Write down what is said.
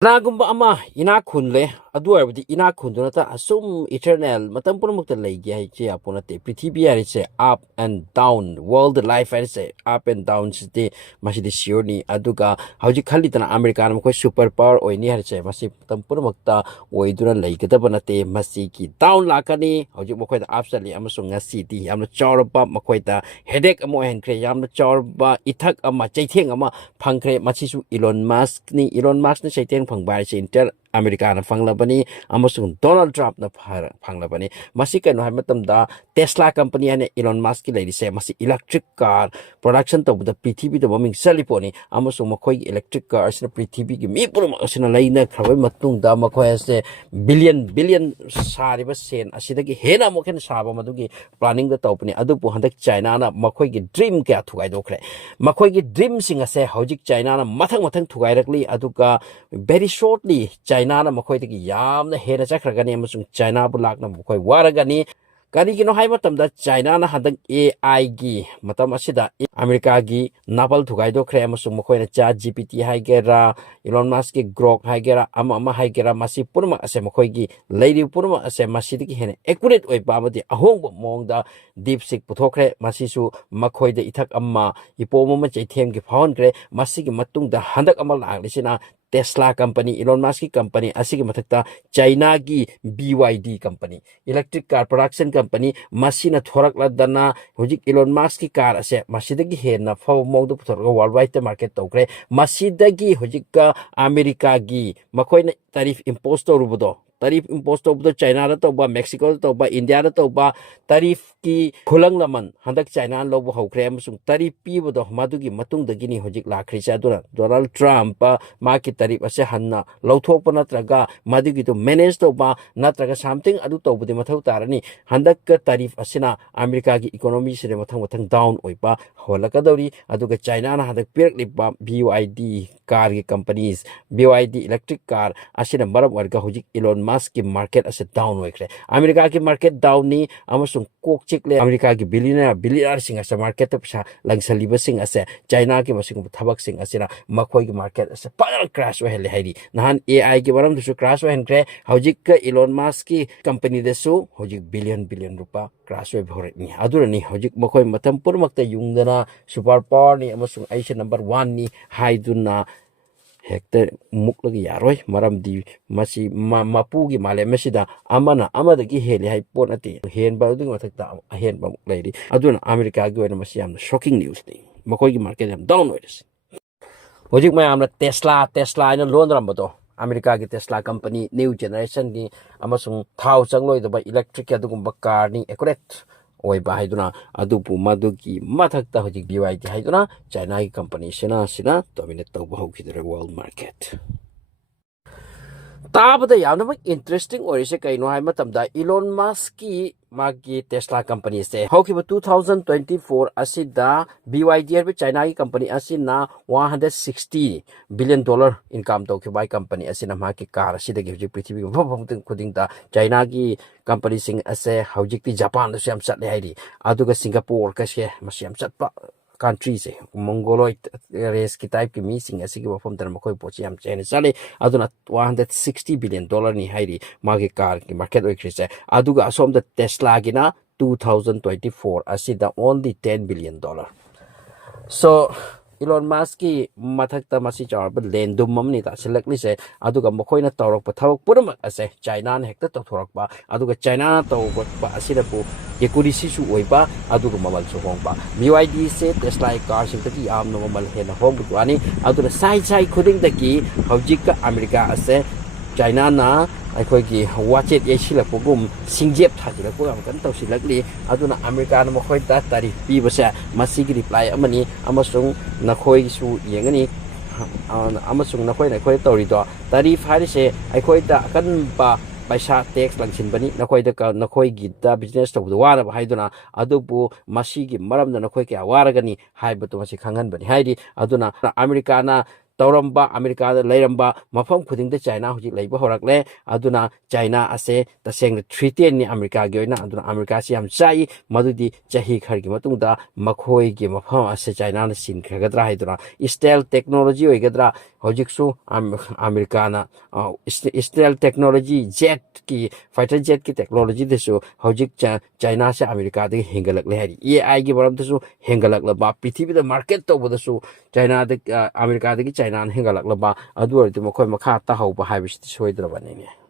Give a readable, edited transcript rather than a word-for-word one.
Nagumba ama ina khunle adu arbdi ina khunduna ta asum eternal matam purmukta leigi hai che apona te prithibi hari se up and down world life hari se up and down se masi de sioni aduga hauji khali tana america na ko super power oini hari se masi matam purmukta oiduna leigada banate masi ki down lakani hauji mokoi da up sali amasung ngasi ti amna chawrba mokoi da headache amo henkre yamna chawrba ithak ama chaitheng ama phangkre masi su Elon Musk ni chaitheng phangbai se inter America na fanglabani amasung Donald Trump na fanglabani masi kano hai matamda Tesla company ane Elon Musk ki leiri se masi electric car production to the PTB to bombing saliponi amasung makoi electric car asina PTB ki mi pura asina laina khabai matung da makoi ase billion sariba sen asida ki hena mokhen saba madugi planning da topani adu pu handak China na makoi ki dream kya thugai dokre makoi ki dream sing ase hojik China na mathang thugai rakli aduka very shortly China na makoi tiki yam na hera chakragani amasung China bulak na makoi waragani kani kino hai matamda China na handang AI gi matam asida America gi napal thugai do kre amasung makoi na chat GPT hai gera Elon Musk ki grok hai gera ama hai gera masi purma ase makoi gi leiri purma ase masi tiki hene accurate oi ba madi ahong bo mongda deep seek puthokre masi su makoi de ithak amma ipomo ma chaithem gi phawon kre masi gi matung da handak amal aglisina Tesla company, Elon Musk company, asigi matakta China gi BYD company, electric car production company, masina thorak ladana, hojik Elon Musk ki car ase, masidagi hena faw mongdo puthorga worldwide market tokre, masidagi hojik ka America gi, makoy na tariff impose to rubudo. Tarif impose to budo China da to ba Mexico da to ba India da to ba tarif ki khulang laman handak China lo bo hokre amasung tarif pi budo madugi matung da gini hojik lakhri cha duna Donald Trump ma ki tarif ase hanna lauthok pa natraga madugi to manage to ba natraga something adu to budi mathau tarani handak ka tarif asina America gi economy sire mathang down oipa holaka dawri aduga China na handak pirak lipa BYD car ki companies BYD electric car asina maram warga hojik Elon Musk ki market ase down oikre America ki market down ni amasung kok chikle America ki billionaire sing ase market to psa langsaliba sing ase China ki masing thabak sing asina makhoi ki market ase padal crash wa hele hairi nahan AI ki baram dusu crash wa henkre hojik ka Elon Musk ki company desu hojik billion rupa crash wa bhore ni adurani hojik makhoi matam purmakta yungdana super power ni amasung Asia number 1 ni haiduna hector muklagi yaroi maram di masi mapu gi male mesida amana amada gi hele hai pon ati hen ba du mathakta hen ba muklairi aduna America gi wena masi am shocking news ni makoi gi market am down wires hojik ma amna Tesla ina lon rambato America gi Tesla company new generation gi amasung thau changloi da ba electric adugumba car ni accurate oi ba haiduna adupu madugi mathakta hojik BYD haiduna China ki company sina dominate to bahau khidre world market tabada yamna interesting orise kaino hai matamda Elon Musk ki magi Tesla company se hokiba 2024 asida BYD herbe China ki company asina $160 billion income to ki by company asina magi car asida gi hojik prithvi phaphamting khuding da China ki company sing ase hojik ti Japan da siam chat le hairi aduga Singapore ka se masiam chat pa countries mongoloid race ki type ki mi sing asigi wafam dar makoi pochi am chene sale aduna $160 billion ni hairi magi car ki market oikrise aduga asom da Tesla gina 2024 asida only $10 billion so Elon Musk ki mathakta masi charba lendum mamni ta select se aduga makoina tawrak pa thawak puram ase China na hekta tawrak ba aduga China tawak ba asida pu ekurisi su oiba aduga mamal su hongba BYD se Tesla car sing ta ki am no mamal hena hong buani aduga sai khuding da ki hojik ka America ase China na akhoi ki watchet yesila pogum singjep thajila ko am kan tawsilakli aduna America na makhoi ta tarif pi basa masigi reply amani amasung nakhoi su yengani amasung nakhoi tori do tarif harise akhoi ta kan ba paisa tax langsin bani nakhoi da nakhoi gi da business to wara ba haiduna adupu masigi maram na nakhoi ka wara gani haiba to masi khangan bani haidi aduna America na तौरंबा America लेरंबा मफम खुदिंग China हुजिक लेबा होरकले अदुना China असे तसेंग थ्रीटेन नि America गे ओइना अदुना America से हम चाइ मदुदि चाही खरगी मतुंगदा मखोय गे मफम असे चाइना न सिन खगद्रा हाइदुना स्टेल टेक्नोलॉजी होइगद्रा हुजिकसु अमेरिका ना स्टेल टेक्नोलॉजी जेट की फाइटर जेट की टेक्नोलॉजी देसु हुजिक चाइना से अमेरिका दे हेंगलकले हारि एआई गे बरम दसु हेंगलकलबा पृथ्वी द मार्केट तौबदसु चाइना द अमेरिका दगी चाइना हेंगलकलबा अदु मखोय मखा ताहौबा हाइबिसति सोइद्रबनिने